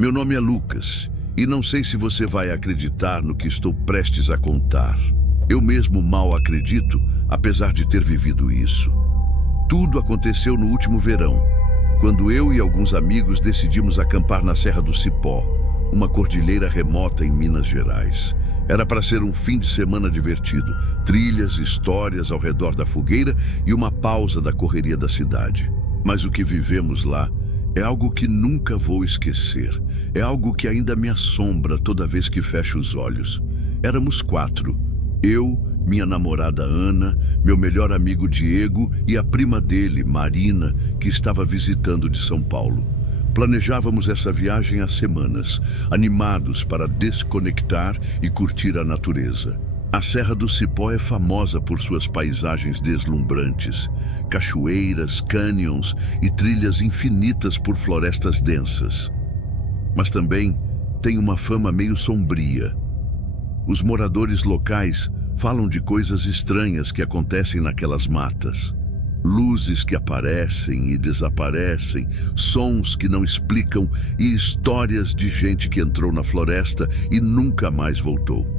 Meu nome é Lucas, e não sei se você vai acreditar no que estou prestes a contar. Eu mesmo mal acredito, apesar de ter vivido isso. Tudo aconteceu no último verão, quando eu e alguns amigos decidimos acampar na Serra do Cipó, uma cordilheira remota em Minas Gerais. Era para ser um fim de semana divertido, trilhas, histórias ao redor da fogueira e uma pausa da correria da cidade. Mas o que vivemos lá é algo que nunca vou esquecer. É algo que ainda me assombra toda vez que fecho os olhos. Éramos 4. Eu, minha namorada Ana, meu melhor amigo Diego e a prima dele, Marina, que estava visitando de São Paulo. Planejávamos essa viagem há semanas, animados para desconectar e curtir a natureza. A Serra do Cipó é famosa por suas paisagens deslumbrantes, cachoeiras, cânions e trilhas infinitas por florestas densas. Mas também tem uma fama meio sombria. Os moradores locais falam de coisas estranhas que acontecem naquelas matas. Luzes que aparecem e desaparecem, sons que não explicam e histórias de gente que entrou na floresta e nunca mais voltou.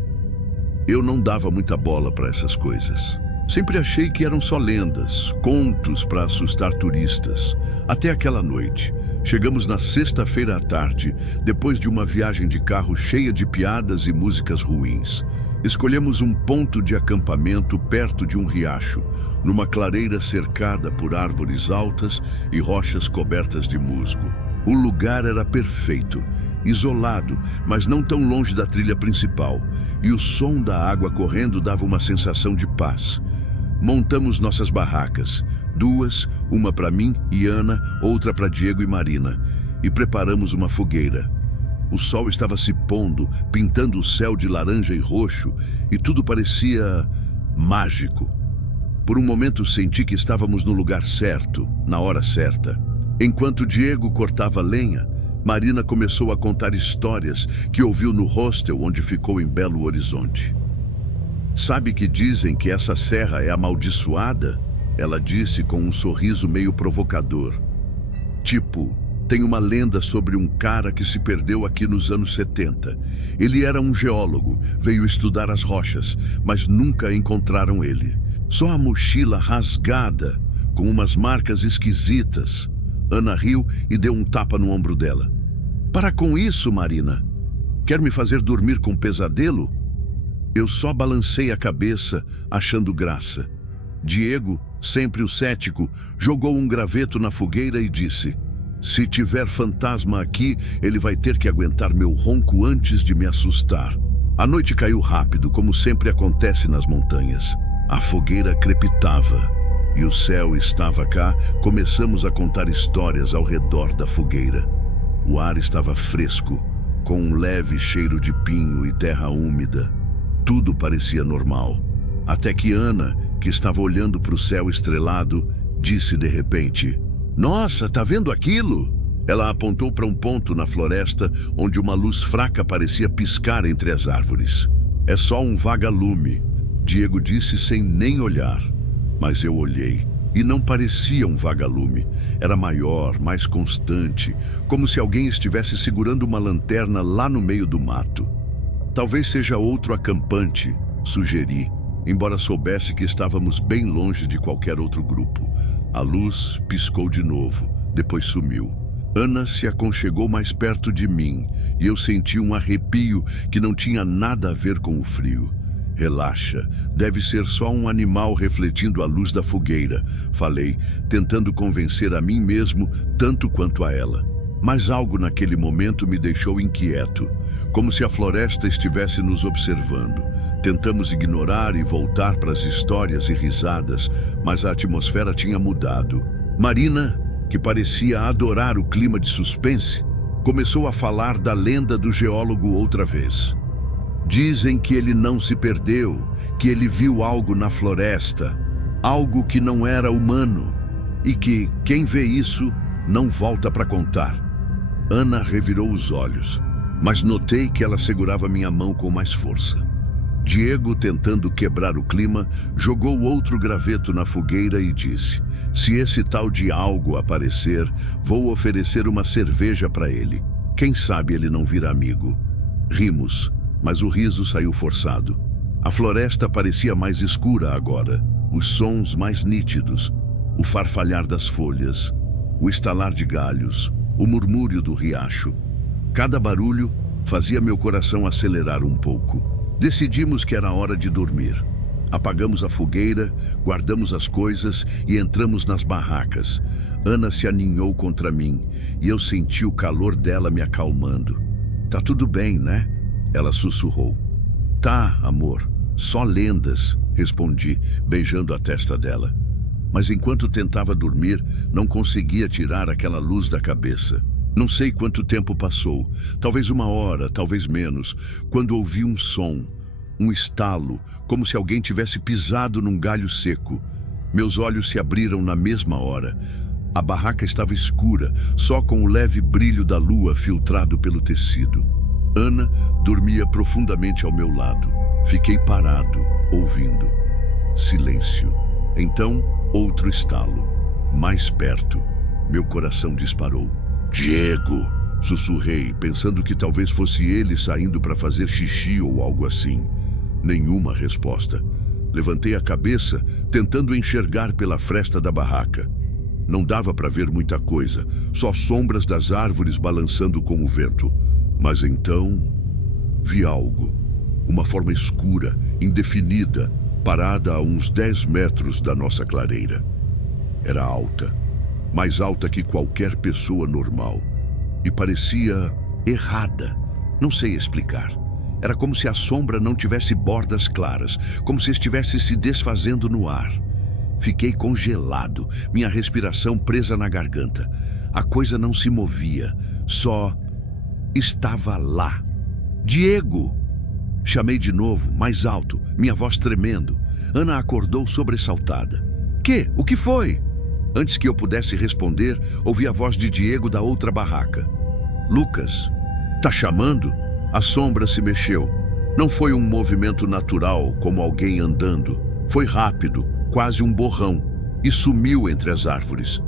Eu não dava muita bola para essas coisas. Sempre achei que eram só lendas, contos para assustar turistas. Até aquela noite. Chegamos na sexta-feira à tarde, depois de uma viagem de carro cheia de piadas e músicas ruins. Escolhemos um ponto de acampamento perto de um riacho, numa clareira cercada por árvores altas e rochas cobertas de musgo. O lugar era perfeito, isolado, mas não tão longe da trilha principal, e o som da água correndo dava uma sensação de paz. Montamos nossas barracas, 2, uma para mim e Ana, outra para Diego e Marina, e preparamos uma fogueira. O sol estava se pondo, pintando o céu de laranja e roxo, e tudo parecia mágico. Por um momento senti que estávamos no lugar certo, na hora certa. Enquanto Diego cortava lenha, Marina começou a contar histórias que ouviu no hostel onde ficou em Belo Horizonte. Sabe que dizem que essa serra é amaldiçoada? Ela disse com um sorriso meio provocador. Tipo, tem uma lenda sobre um cara que se perdeu aqui nos anos 70. Ele era um geólogo, veio estudar as rochas, mas nunca encontraram ele. Só a mochila rasgada, com umas marcas esquisitas. Ana riu e deu um tapa no ombro dela. Para com isso, Marina. Quer me fazer dormir com pesadelo? Eu só balancei a cabeça, achando graça. Diego, sempre o cético, jogou um graveto na fogueira e disse: se tiver fantasma aqui, ele vai ter que aguentar meu ronco antes de me assustar. A noite caiu rápido, como sempre acontece nas montanhas. A fogueira crepitava e o céu estava cá. Começamos a contar histórias ao redor da fogueira. O ar estava fresco, com um leve cheiro de pinho e terra úmida. Tudo parecia normal, até que Ana, que estava olhando para o céu estrelado, disse de repente: nossa, tá vendo aquilo? Ela apontou para um ponto na floresta onde uma luz fraca parecia piscar entre as árvores. É só um vagalume, Diego disse sem nem olhar. Mas eu olhei e não parecia um vagalume. Era maior, mais constante, como se alguém estivesse segurando uma lanterna lá no meio do mato. Talvez seja outro acampante, sugeri, embora soubesse que estávamos bem longe de qualquer outro grupo. A luz piscou de novo, depois sumiu. Ana se aconchegou mais perto de mim e eu senti um arrepio que não tinha nada a ver com o frio. Relaxa, deve ser só um animal refletindo a luz da fogueira, falei, tentando convencer a mim mesmo tanto quanto a ela. Mas algo naquele momento me deixou inquieto, como se a floresta estivesse nos observando. Tentamos ignorar e voltar para as histórias e risadas, mas a atmosfera tinha mudado. Marina, que parecia adorar o clima de suspense, começou a falar da lenda do geólogo outra vez. Dizem que ele não se perdeu, que ele viu algo na floresta, algo que não era humano, e que quem vê isso não volta para contar. Ana revirou os olhos, mas notei que ela segurava minha mão com mais força. Diego, tentando quebrar o clima, jogou outro graveto na fogueira e disse: se esse tal de algo aparecer, vou oferecer uma cerveja para ele. Quem sabe ele não vira amigo. Rimos, mas o riso saiu forçado. A floresta parecia mais escura agora, os sons mais nítidos, o farfalhar das folhas, o estalar de galhos, o murmúrio do riacho. Cada barulho fazia meu coração acelerar um pouco. Decidimos que era hora de dormir. Apagamos a fogueira, guardamos as coisas e entramos nas barracas. Ana se aninhou contra mim e eu senti o calor dela me acalmando. "Tá tudo bem, né?" Ela sussurrou. "Tá, amor, só lendas", respondi, beijando a testa dela. Mas enquanto tentava dormir, não conseguia tirar aquela luz da cabeça. Não sei quanto tempo passou, talvez 1 hora, talvez menos, quando ouvi um som, um estalo, como se alguém tivesse pisado num galho seco. Meus olhos se abriram na mesma hora. A barraca estava escura, só com o leve brilho da lua filtrado pelo tecido. Ana dormia profundamente ao meu lado. Fiquei parado, ouvindo. Silêncio. Então, outro estalo. Mais perto. Meu coração disparou. "Diego!" sussurrei, pensando que talvez fosse ele saindo para fazer xixi ou algo assim. Nenhuma resposta. Levantei a cabeça, tentando enxergar pela fresta da barraca. Não dava para ver muita coisa, só sombras das árvores balançando com o vento. Mas então, vi algo. Uma forma escura, indefinida, parada a uns 10 metros da nossa clareira. Era alta, mais alta que qualquer pessoa normal, e parecia errada. Não sei explicar. Era como se a sombra não tivesse bordas claras, como se estivesse se desfazendo no ar. Fiquei congelado, minha respiração presa na garganta. A coisa não se movia, só estava lá. "Diego!" Chamei de novo, mais alto, minha voz tremendo. Ana acordou sobressaltada. O que foi?" Antes que eu pudesse responder, ouvi a voz de Diego da outra barraca. "Lucas, tá chamando?" A sombra se mexeu. Não foi um movimento natural, como alguém andando. Foi rápido, quase um borrão, e sumiu entre as árvores.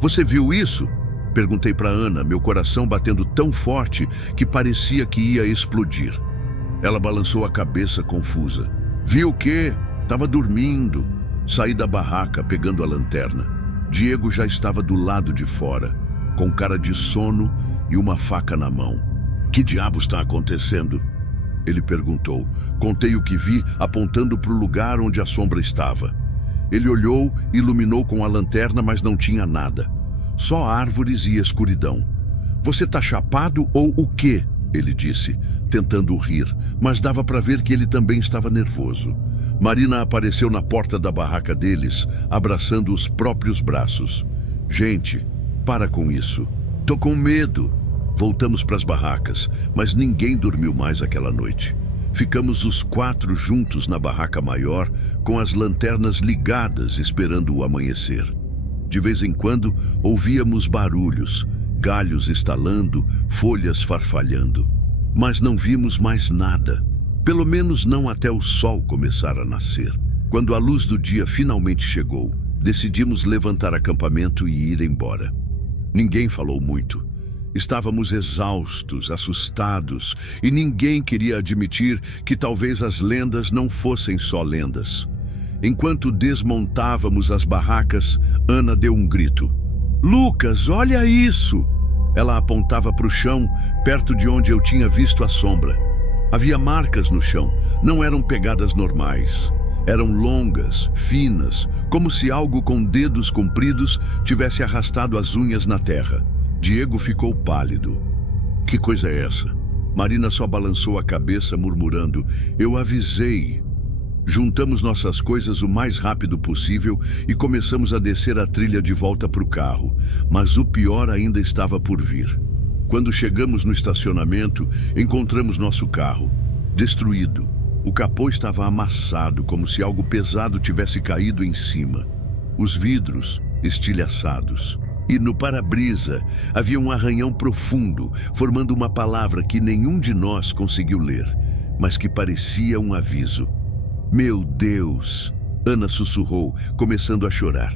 "Você viu isso?" Perguntei para Ana, meu coração batendo tão forte que parecia que ia explodir. Ela balançou a cabeça confusa. "Viu o quê? Tava dormindo." Saí da barraca, pegando a lanterna. Diego já estava do lado de fora, com cara de sono e uma faca na mão. "Que diabos está acontecendo?" Ele perguntou. Contei o que vi, apontando para o lugar onde a sombra estava. Ele olhou, iluminou com a lanterna, mas não tinha nada. Só árvores e escuridão. "Você tá chapado ou o quê?" ele disse, tentando rir, mas dava para ver que ele também estava nervoso. Marina apareceu na porta da barraca deles, abraçando os próprios braços. "Gente, para com isso. Tô com medo." Voltamos para as barracas, mas ninguém dormiu mais aquela noite. Ficamos os 4 juntos na barraca maior, com as lanternas ligadas, esperando o amanhecer. De vez em quando, ouvíamos barulhos, galhos estalando, folhas farfalhando. Mas não vimos mais nada, pelo menos não até o sol começar a nascer. Quando a luz do dia finalmente chegou, decidimos levantar acampamento e ir embora. Ninguém falou muito. Estávamos exaustos, assustados, e ninguém queria admitir que talvez as lendas não fossem só lendas. Enquanto desmontávamos as barracas, Ana deu um grito. "Lucas, olha isso!" Ela apontava para o chão, perto de onde eu tinha visto a sombra. Havia marcas no chão, não eram pegadas normais. Eram longas, finas, como se algo com dedos compridos tivesse arrastado as unhas na terra. Diego ficou pálido. "Que coisa é essa?" Marina só balançou a cabeça, murmurando, "Eu avisei." Juntamos nossas coisas o mais rápido possível e começamos a descer a trilha de volta para o carro, mas o pior ainda estava por vir. Quando chegamos no estacionamento, encontramos nosso carro, destruído. O capô estava amassado, como se algo pesado tivesse caído em cima. Os vidros estilhaçados. E no para-brisa havia um arranhão profundo, formando uma palavra que nenhum de nós conseguiu ler, mas que parecia um aviso. "Meu Deus!" Ana sussurrou, começando a chorar.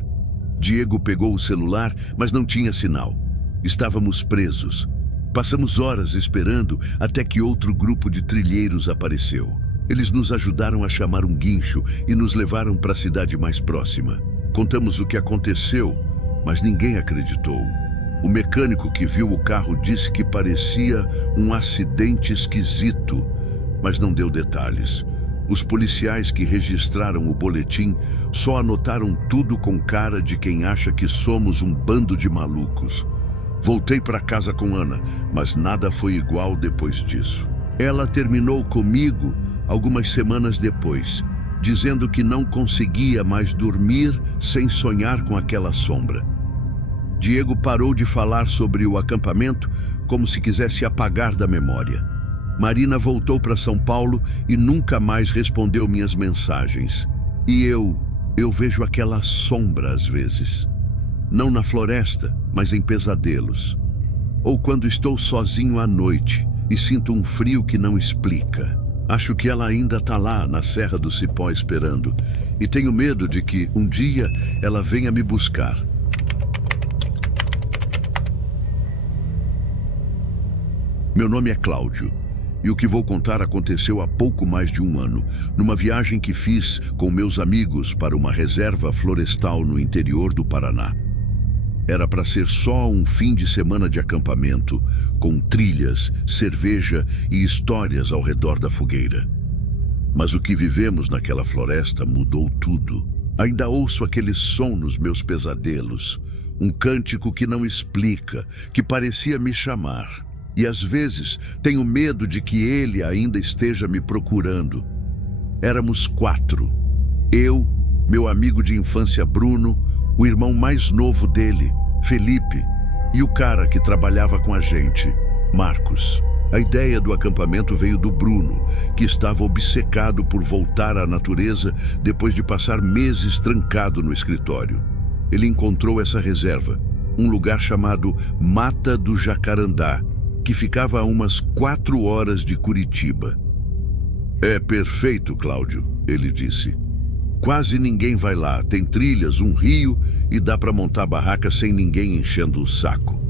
Diego pegou o celular, mas não tinha sinal. Estávamos presos. Passamos horas esperando até que outro grupo de trilheiros apareceu. Eles nos ajudaram a chamar um guincho e nos levaram para a cidade mais próxima. Contamos o que aconteceu, mas ninguém acreditou. O mecânico que viu o carro disse que parecia um acidente esquisito, mas não deu detalhes. Os policiais que registraram o boletim só anotaram tudo com cara de quem acha que somos um bando de malucos. Voltei para casa com Ana, mas nada foi igual depois disso. Ela terminou comigo algumas semanas depois, dizendo que não conseguia mais dormir sem sonhar com aquela sombra. Diego parou de falar sobre o acampamento como se quisesse apagar da memória. Marina voltou para São Paulo e nunca mais respondeu minhas mensagens. E eu vejo aquela sombra às vezes. Não na floresta, mas em pesadelos. Ou quando estou sozinho à noite e sinto um frio que não explica. Acho que ela ainda está lá na Serra do Cipó esperando. E tenho medo de que um dia ela venha me buscar. Meu nome é Cláudio, e o que vou contar aconteceu há pouco mais de um ano, numa viagem que fiz com meus amigos para uma reserva florestal no interior do Paraná. Era para ser só um fim de semana de acampamento, com trilhas, cerveja e histórias ao redor da fogueira. Mas o que vivemos naquela floresta mudou tudo. Ainda ouço aquele som nos meus pesadelos, um cântico que não explica, que parecia me chamar. E às vezes tenho medo de que ele ainda esteja me procurando. Éramos 4. Eu, meu amigo de infância Bruno, o irmão mais novo dele, Felipe, e o cara que trabalhava com a gente, Marcos. A ideia do acampamento veio do Bruno, que estava obcecado por voltar à natureza depois de passar meses trancado no escritório. Ele encontrou essa reserva, um lugar chamado Mata do Jacarandá, que ficava a umas 4 horas de Curitiba. É perfeito, Cláudio, ele disse. Quase ninguém vai lá, tem trilhas, um rio e dá para montar barraca sem ninguém enchendo o saco.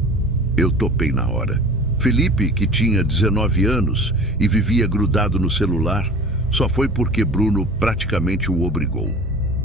Eu topei na hora. Felipe, que tinha 19 anos e vivia grudado no celular, só foi porque Bruno praticamente o obrigou.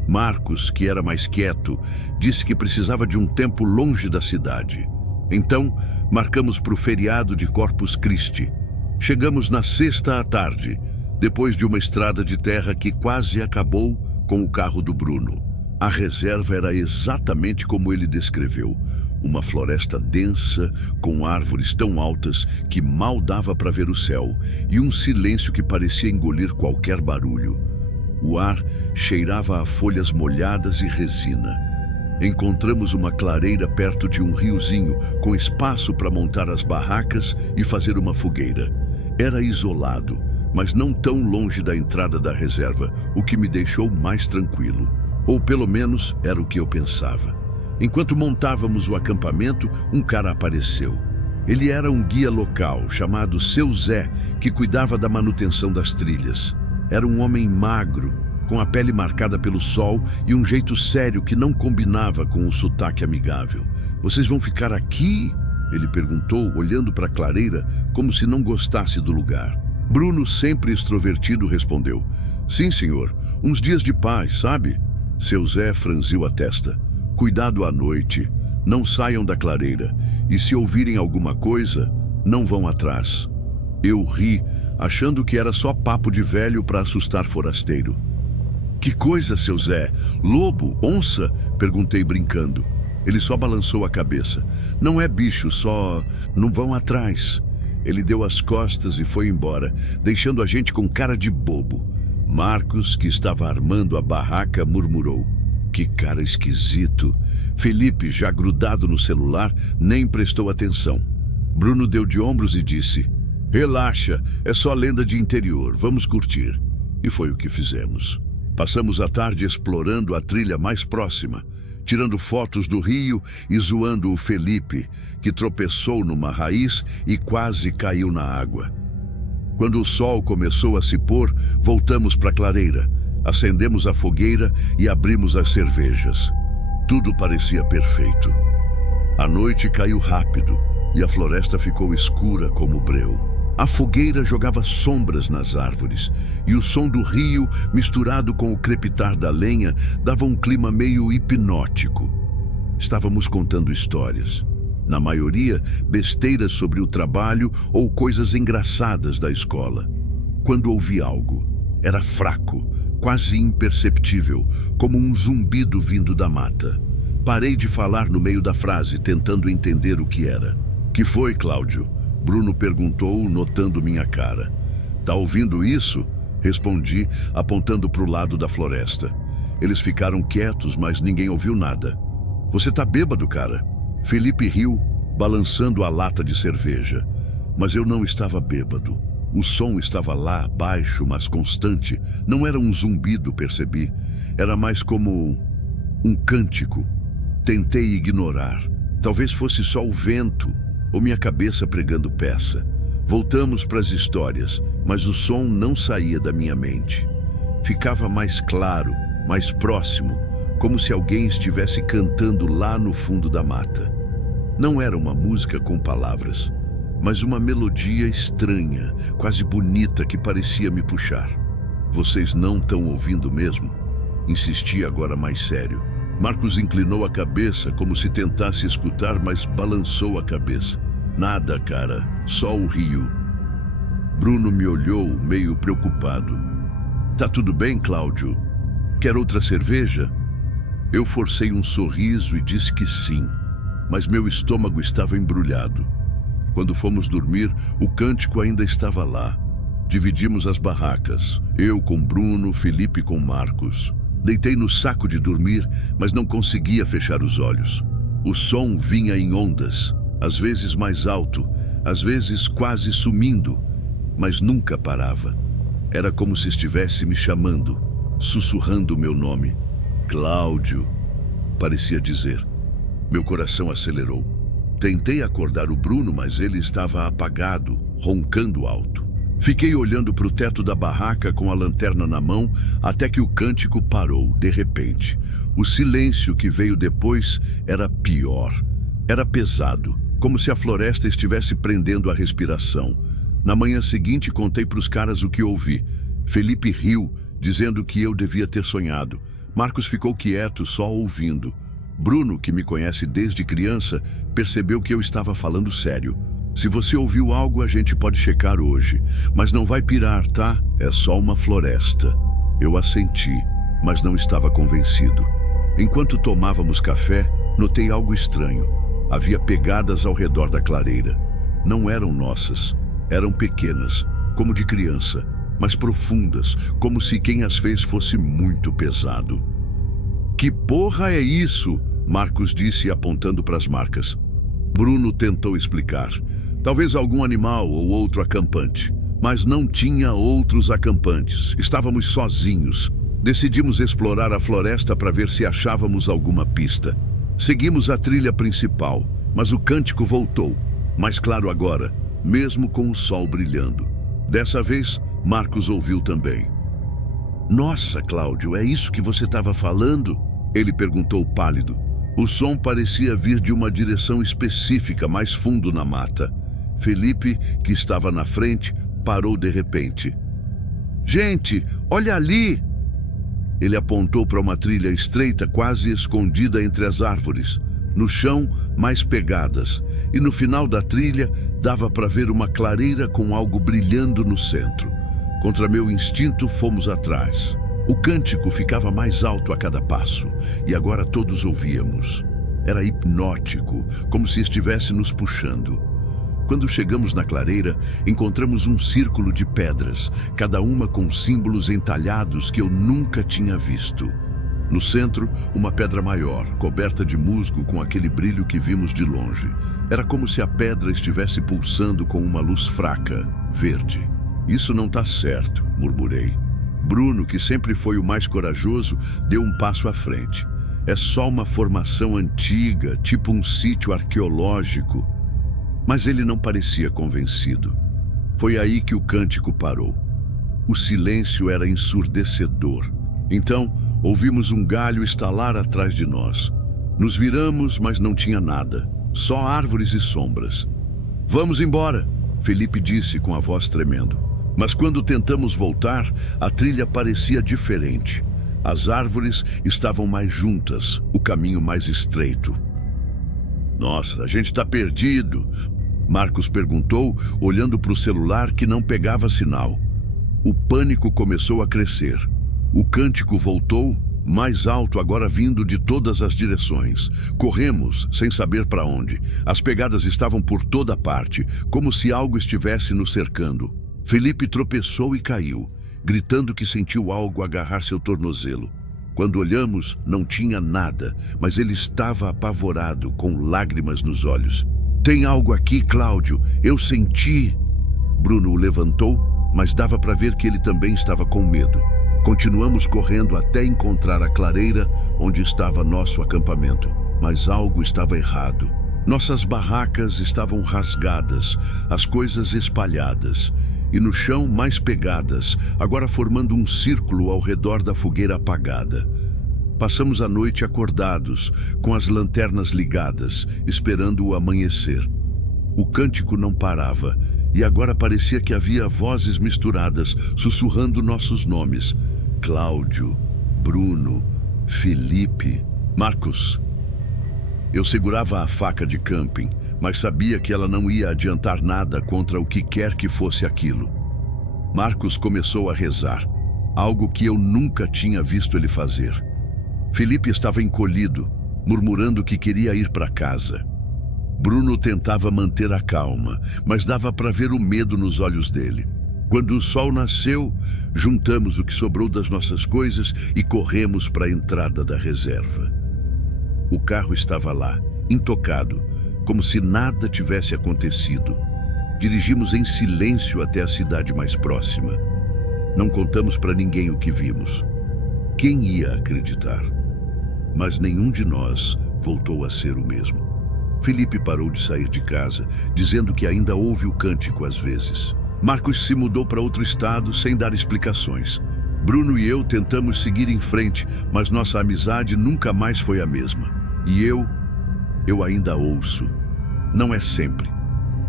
Marcos, que era mais quieto, disse que precisava de um tempo longe da cidade. Então, marcamos para o feriado de Corpus Christi. Chegamos na sexta à tarde, depois de uma estrada de terra que quase acabou com o carro do Bruno. A reserva era exatamente como ele descreveu. Uma floresta densa, com árvores tão altas que mal dava para ver o céu, e um silêncio que parecia engolir qualquer barulho. O ar cheirava a folhas molhadas e resina. Encontramos uma clareira perto de um riozinho, com espaço para montar as barracas e fazer uma fogueira. Era isolado, mas não tão longe da entrada da reserva, o que me deixou mais tranquilo. Ou pelo menos era o que eu pensava. Enquanto montávamos o acampamento, um cara apareceu. Ele era um guia local, chamado Seu Zé, que cuidava da manutenção das trilhas. Era um homem magro, com a pele marcada pelo sol e um jeito sério que não combinava com o sotaque amigável. Vocês vão ficar aqui? Ele perguntou, olhando para a clareira, como se não gostasse do lugar. Bruno, sempre extrovertido, respondeu: Sim, senhor, uns dias de paz, sabe? Seu Zé franziu a testa. Cuidado à noite, não saiam da clareira, e se ouvirem alguma coisa, não vão atrás. Eu ri, achando que era só papo de velho para assustar forasteiro. Que coisa, seu Zé? Lobo? Onça? Perguntei brincando. Ele só balançou a cabeça. Não é bicho, só não vão atrás. Ele deu as costas e foi embora, deixando a gente com cara de bobo. Marcos, que estava armando a barraca, murmurou: Que cara esquisito. Felipe, já grudado no celular, nem prestou atenção. Bruno deu de ombros e disse: Relaxa, é só lenda de interior, vamos curtir. E foi o que fizemos. Passamos a tarde explorando a trilha mais próxima, tirando fotos do rio e zoando o Felipe, que tropeçou numa raiz e quase caiu na água. Quando o sol começou a se pôr, voltamos para a clareira, acendemos a fogueira e abrimos as cervejas. Tudo parecia perfeito. A noite caiu rápido, e a floresta ficou escura como breu. A fogueira jogava sombras nas árvores, e o som do rio, misturado com o crepitar da lenha, dava um clima meio hipnótico. Estávamos contando histórias. Na maioria, besteiras sobre o trabalho ou coisas engraçadas da escola. Quando ouvi algo, era fraco, quase imperceptível, como um zumbido vindo da mata. Parei de falar no meio da frase, tentando entender o que era. "Que foi, Cláudio?" Bruno perguntou, notando minha cara. "Tá ouvindo isso?" Respondi, apontando para o lado da floresta. Eles ficaram quietos, mas ninguém ouviu nada. "Você tá bêbado, cara?" Felipe riu, balançando a lata de cerveja. Mas eu não estava bêbado. O som estava lá, baixo, mas constante. Não era um zumbido, percebi. Era mais como um cântico. Tentei ignorar. Talvez fosse só o vento ou minha cabeça pregando peça. Voltamos para as histórias, mas o som não saía da minha mente. Ficava mais claro, mais próximo, como se alguém estivesse cantando lá no fundo da mata. Não era uma música com palavras, mas uma melodia estranha, quase bonita, que parecia me puxar. "Vocês não estão ouvindo mesmo?" Insisti, agora mais sério. Marcos inclinou a cabeça como se tentasse escutar, mas balançou a cabeça. "Nada, cara, só o rio." Bruno me olhou, meio preocupado. "Tá tudo bem, Cláudio? Quer outra cerveja?" Eu forcei um sorriso e disse que sim, mas meu estômago estava embrulhado. Quando fomos dormir, o cântico ainda estava lá. Dividimos as barracas, eu com Bruno, Felipe com Marcos. Deitei no saco de dormir, mas não conseguia fechar os olhos. O som vinha em ondas, às vezes mais alto, às vezes quase sumindo, mas nunca parava. Era como se estivesse me chamando, sussurrando o meu nome. "Cláudio", parecia dizer. Meu coração acelerou. Tentei acordar o Bruno, mas ele estava apagado, roncando alto. Fiquei olhando para o teto da barraca com a lanterna na mão até que o cântico parou, de repente. O silêncio que veio depois era pior. Era pesado, como se a floresta estivesse prendendo a respiração. Na manhã seguinte, contei para os caras o que ouvi. Felipe riu, dizendo que eu devia ter sonhado. Marcos ficou quieto, só ouvindo. Bruno, que me conhece desde criança, percebeu que eu estava falando sério. "Se você ouviu algo, a gente pode checar hoje. Mas não vai pirar, tá? É só uma floresta." Eu assenti, mas não estava convencido. Enquanto tomávamos café, notei algo estranho. Havia pegadas ao redor da clareira. Não eram nossas. Eram pequenas, como de criança, mas profundas, como se quem as fez fosse muito pesado. "Que porra é isso?" Marcos disse, apontando para as marcas. Bruno tentou explicar. "Talvez algum animal ou outro acampante." Mas não tinha outros acampantes. Estávamos sozinhos. Decidimos explorar a floresta para ver se achávamos alguma pista. Seguimos a trilha principal, mas o cântico voltou. Mais claro agora, mesmo com o sol brilhando. Dessa vez, Marcos ouviu também. "Nossa, Cláudio, é isso que você estava falando?" Ele perguntou pálido. O som parecia vir de uma direção específica, mais fundo na mata. Felipe, que estava na frente, parou de repente. "Gente, olha ali!" Ele apontou para uma trilha estreita, quase escondida entre as árvores. No chão, mais pegadas, e no final da trilha dava para ver uma clareira com algo brilhando no centro. Contra meu instinto, fomos atrás. O cântico ficava mais alto a cada passo, e agora todos ouvíamos. Era hipnótico, como se estivesse nos puxando. Quando chegamos na clareira, encontramos um círculo de pedras, cada uma com símbolos entalhados que eu nunca tinha visto. No centro, uma pedra maior, coberta de musgo com aquele brilho que vimos de longe. Era como se a pedra estivesse pulsando com uma luz fraca, verde. "Isso não está certo", murmurei. Bruno, que sempre foi o mais corajoso, deu um passo à frente. "É só uma formação antiga, tipo um sítio arqueológico." Mas ele não parecia convencido. Foi aí que o cântico parou. O silêncio era ensurdecedor. Então, ouvimos um galho estalar atrás de nós. Nos viramos, mas não tinha nada. Só árvores e sombras. Vamos embora, Felipe disse com a voz tremendo. Mas quando tentamos voltar, a trilha parecia diferente. As árvores estavam mais juntas, o caminho mais estreito. Nossa, a gente está perdido, Marcos perguntou, olhando para o celular que não pegava sinal. O pânico começou a crescer. O cântico voltou, mais alto agora vindo de todas as direções. Corremos, sem saber para onde. As pegadas estavam por toda parte, como se algo estivesse nos cercando. Felipe tropeçou e caiu, gritando que sentiu algo agarrar seu tornozelo. Quando olhamos, não tinha nada, mas ele estava apavorado, com lágrimas nos olhos. Tem algo aqui, Cláudio, eu senti. Bruno o levantou, mas dava para ver que ele também estava com medo. Continuamos correndo até encontrar a clareira onde estava nosso acampamento. Mas algo estava errado. Nossas barracas estavam rasgadas, as coisas espalhadas. E no chão mais pegadas, agora formando um círculo ao redor da fogueira apagada. Passamos a noite acordados, com as lanternas ligadas, esperando o amanhecer. O cântico não parava, e agora parecia que havia vozes misturadas, sussurrando nossos nomes. Cláudio, Bruno, Felipe, Marcos. Eu segurava a faca de camping, mas sabia que ela não ia adiantar nada contra o que quer que fosse aquilo. Marcos começou a rezar, algo que eu nunca tinha visto ele fazer. Felipe estava encolhido, murmurando que queria ir para casa. Bruno tentava manter a calma, mas dava para ver o medo nos olhos dele. Quando o sol nasceu, juntamos o que sobrou das nossas coisas e corremos para a entrada da reserva. O carro estava lá, intocado, como se nada tivesse acontecido. Dirigimos em silêncio até a cidade mais próxima. Não contamos para ninguém o que vimos. Quem ia acreditar? Mas nenhum de nós voltou a ser o mesmo. Felipe parou de sair de casa, dizendo que ainda ouve o cântico às vezes. Marcos se mudou para outro estado sem dar explicações. Bruno e eu tentamos seguir em frente, mas nossa amizade nunca mais foi a mesma. E eu ainda ouço. Não é sempre,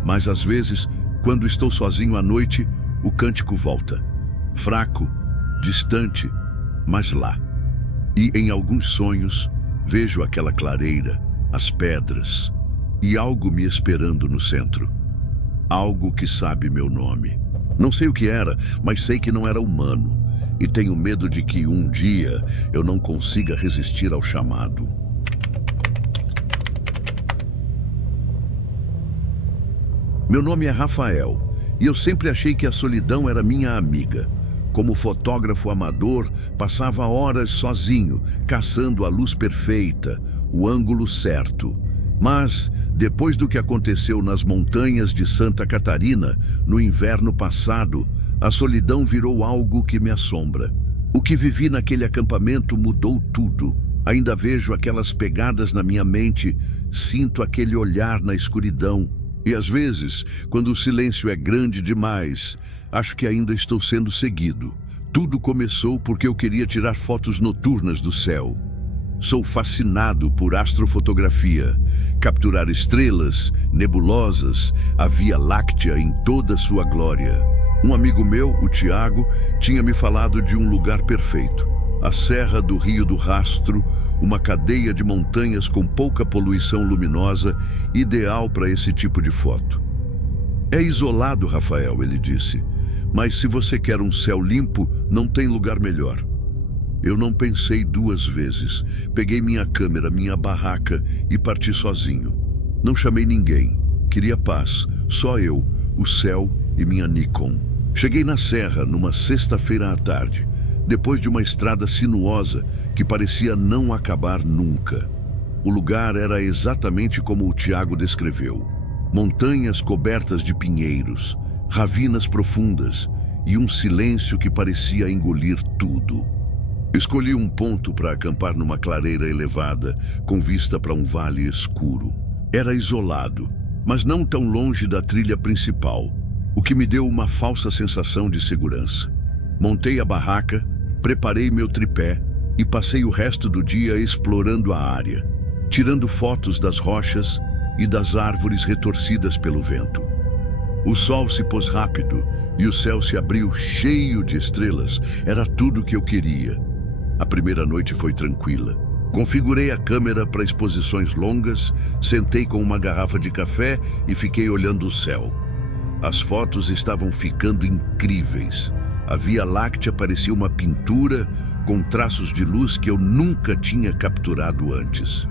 mas às vezes, quando estou sozinho à noite, o cântico volta. Fraco, distante, mas lá. E em alguns sonhos, vejo aquela clareira, as pedras, e algo me esperando no centro. Algo que sabe meu nome. Não sei o que era, mas sei que não era humano. E tenho medo de que um dia eu não consiga resistir ao chamado. Meu nome é Rafael, e eu sempre achei que a solidão era minha amiga. Como fotógrafo amador, passava horas sozinho, caçando a luz perfeita, o ângulo certo. Mas, depois do que aconteceu nas montanhas de Santa Catarina, no inverno passado, a solidão virou algo que me assombra. O que vivi naquele acampamento mudou tudo. Ainda vejo aquelas pegadas na minha mente, sinto aquele olhar na escuridão. E às vezes, quando o silêncio é grande demais, acho que ainda estou sendo seguido. Tudo começou porque eu queria tirar fotos noturnas do céu. Sou fascinado por astrofotografia, capturar estrelas, nebulosas, a Via Láctea em toda sua glória. Um amigo meu, o Tiago, tinha me falado de um lugar perfeito. A Serra do Rio do Rastro, uma cadeia de montanhas com pouca poluição luminosa, ideal para esse tipo de foto. É isolado, Rafael, ele disse, mas se você quer um céu limpo, não tem lugar melhor. Eu não pensei duas vezes. Peguei minha câmera, minha barraca e parti sozinho. Não chamei ninguém. Queria paz, só eu, o céu e minha Nikon. Cheguei na serra numa sexta-feira à tarde, depois de uma estrada sinuosa que parecia não acabar nunca. O lugar era exatamente como o Tiago descreveu. Montanhas cobertas de pinheiros, ravinas profundas e um silêncio que parecia engolir tudo. Escolhi um ponto para acampar numa clareira elevada, com vista para um vale escuro. Era isolado, mas não tão longe da trilha principal, o que me deu uma falsa sensação de segurança. Montei a barraca, preparei meu tripé e passei o resto do dia explorando a área, tirando fotos das rochas e das árvores retorcidas pelo vento. O sol se pôs rápido e o céu se abriu cheio de estrelas. Era tudo o que eu queria. A primeira noite foi tranquila. Configurei a câmera para exposições longas, sentei com uma garrafa de café e fiquei olhando o céu. As fotos estavam ficando incríveis. A Via Láctea parecia uma pintura com traços de luz que eu nunca tinha capturado antes.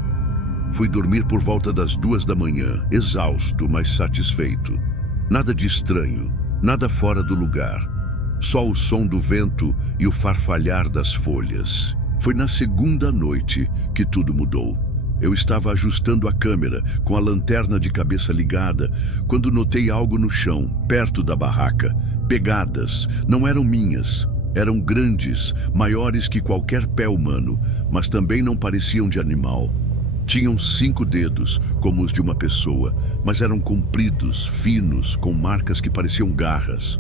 Fui dormir por volta das 2 da manhã, exausto, mas satisfeito. Nada de estranho, nada fora do lugar. Só o som do vento e o farfalhar das folhas. Foi na segunda noite que tudo mudou. Eu estava ajustando a câmera, com a lanterna de cabeça ligada, quando notei algo no chão, perto da barraca. Pegadas, não eram minhas. Eram grandes, maiores que qualquer pé humano, mas também não pareciam de animal. Tinham 5 dedos, como os de uma pessoa, mas eram compridos, finos, com marcas que pareciam garras.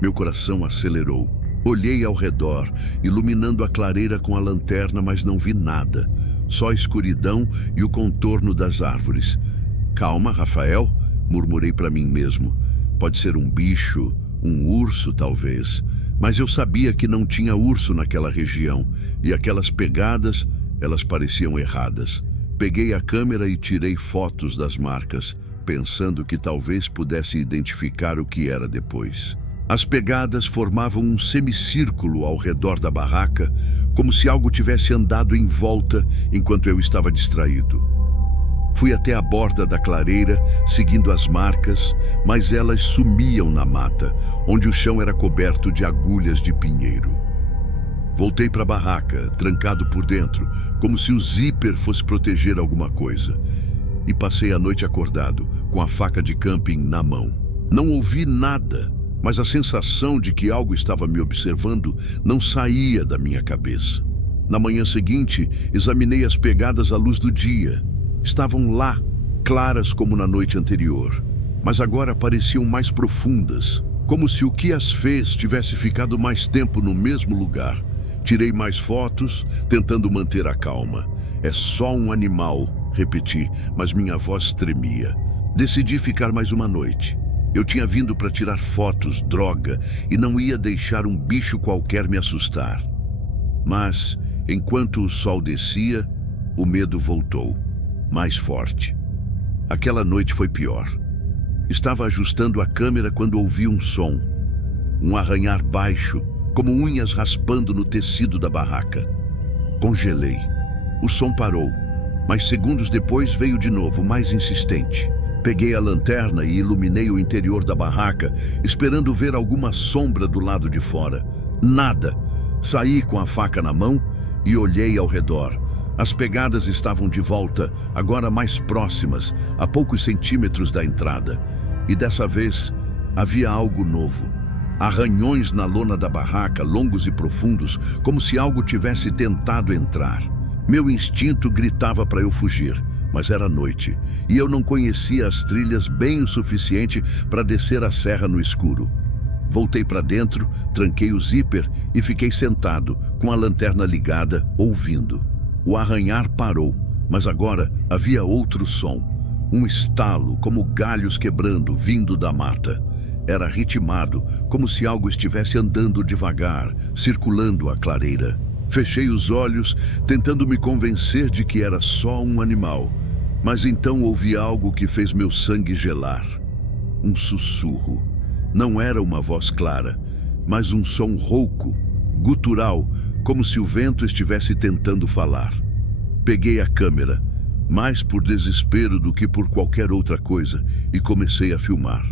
Meu coração acelerou. Olhei ao redor, iluminando a clareira com a lanterna, mas não vi nada. Só a escuridão e o contorno das árvores. Calma, Rafael, murmurei para mim mesmo. Pode ser um bicho, um urso talvez. Mas eu sabia que não tinha urso naquela região. E aquelas pegadas, elas pareciam erradas. Peguei a câmera e tirei fotos das marcas, pensando que talvez pudesse identificar o que era depois. As pegadas formavam um semicírculo ao redor da barraca, como se algo tivesse andado em volta enquanto eu estava distraído. Fui até a borda da clareira, seguindo as marcas, mas elas sumiam na mata, onde o chão era coberto de agulhas de pinheiro. Voltei para a barraca, trancado por dentro, como se o zíper fosse proteger alguma coisa. E passei a noite acordado, com a faca de camping na mão. Não ouvi nada, mas a sensação de que algo estava me observando não saía da minha cabeça. Na manhã seguinte, examinei as pegadas à luz do dia. Estavam lá, claras como na noite anterior, mas agora pareciam mais profundas, como se o que as fez tivesse ficado mais tempo no mesmo lugar. Tirei mais fotos, tentando manter a calma. É só um animal, repeti, mas minha voz tremia. Decidi ficar mais uma noite. Eu tinha vindo para tirar fotos, droga, e não ia deixar um bicho qualquer me assustar. Mas, enquanto o sol descia, o medo voltou, mais forte. Aquela noite foi pior. Estava ajustando a câmera quando ouvi um som. Um arranhar baixo, como unhas raspando no tecido da barraca. Congelei. O som parou, mas segundos depois veio de novo, mais insistente. Peguei a lanterna e iluminei o interior da barraca, esperando ver alguma sombra do lado de fora. Nada. Saí com a faca na mão e olhei ao redor. As pegadas estavam de volta, agora mais próximas, a poucos centímetros da entrada. E dessa vez, havia algo novo. Arranhões na lona da barraca, longos e profundos, como se algo tivesse tentado entrar. Meu instinto gritava para eu fugir. Mas era noite, e eu não conhecia as trilhas bem o suficiente para descer a serra no escuro. Voltei para dentro, tranquei o zíper e fiquei sentado, com a lanterna ligada, ouvindo. O arranhar parou, mas agora havia outro som. Um estalo, como galhos quebrando, vindo da mata. Era ritmado, como se algo estivesse andando devagar, circulando a clareira. Fechei os olhos, tentando me convencer de que era só um animal. Mas então ouvi algo que fez meu sangue gelar. Um sussurro. Não era uma voz clara, mas um som rouco, gutural, como se o vento estivesse tentando falar. Peguei a câmera, mais por desespero do que por qualquer outra coisa, e comecei a filmar.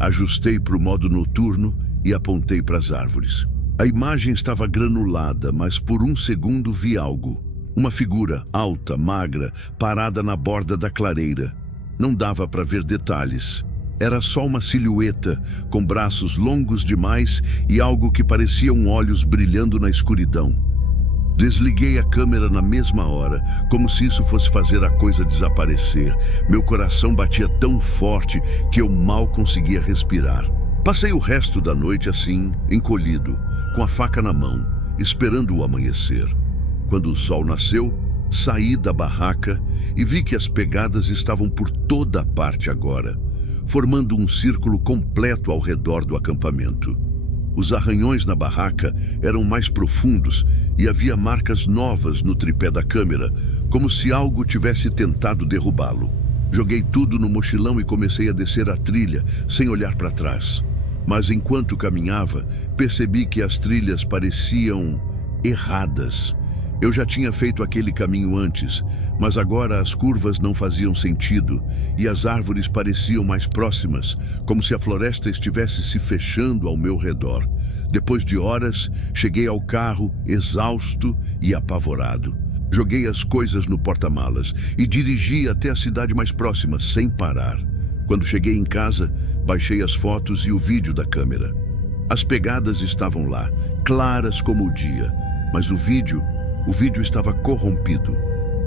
Ajustei para o modo noturno e apontei para as árvores. A imagem estava granulada, mas por um segundo vi algo. Uma figura alta, magra, parada na borda da clareira. Não dava para ver detalhes. Era só uma silhueta, com braços longos demais e algo que pareciam olhos brilhando na escuridão. Desliguei a câmera na mesma hora, como se isso fosse fazer a coisa desaparecer. Meu coração batia tão forte que eu mal conseguia respirar. Passei o resto da noite assim, encolhido, com a faca na mão, esperando o amanhecer. Quando o sol nasceu, Saí da barraca e vi que as pegadas estavam por toda a parte agora, formando um círculo completo ao redor do acampamento. Os arranhões na barraca eram mais profundos e havia marcas novas no tripé da câmera, como se algo tivesse tentado derrubá-lo. Joguei tudo no mochilão e comecei a descer a trilha, sem olhar para trás. Mas enquanto caminhava, percebi que as trilhas pareciam erradas. Eu já tinha feito aquele caminho antes, mas agora as curvas não faziam sentido e as árvores pareciam mais próximas, como se a floresta estivesse se fechando ao meu redor. Depois de horas, cheguei ao carro, exausto e apavorado. Joguei as coisas no porta-malas e dirigi até a cidade mais próxima, sem parar. Quando cheguei em casa, baixei as fotos e o vídeo da câmera. As pegadas estavam lá, claras como o dia, mas o vídeo estava corrompido.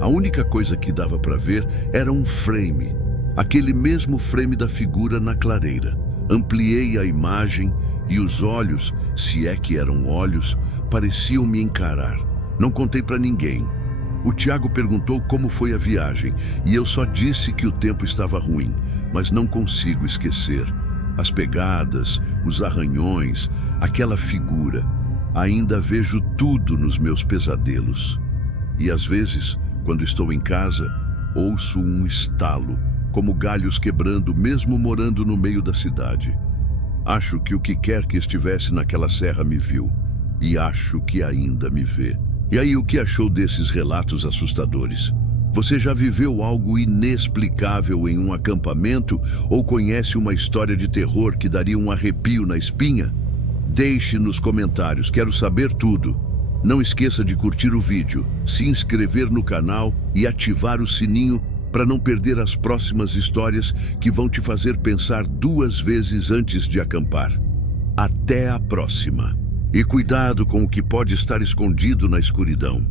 A única coisa que dava para ver era um frame, aquele mesmo frame da figura na clareira. Ampliei a imagem e os olhos, se é que eram olhos, pareciam me encarar. Não contei para ninguém. O Tiago perguntou como foi a viagem e eu só disse que o tempo estava ruim, mas não consigo esquecer. As pegadas, os arranhões, aquela figura. Ainda vejo tudo nos meus pesadelos. E às vezes, quando estou em casa, ouço um estalo, como galhos quebrando, mesmo morando no meio da cidade. Acho que o que quer que estivesse naquela serra me viu, e acho que ainda me vê. E aí, o que achou desses relatos assustadores? Você já viveu algo inexplicável em um acampamento ou conhece uma história de terror que daria um arrepio na espinha? Deixe nos comentários, quero saber tudo. Não esqueça de curtir o vídeo, se inscrever no canal e ativar o sininho para não perder as próximas histórias que vão te fazer pensar 2 vezes antes de acampar. Até a próxima! E cuidado com o que pode estar escondido na escuridão.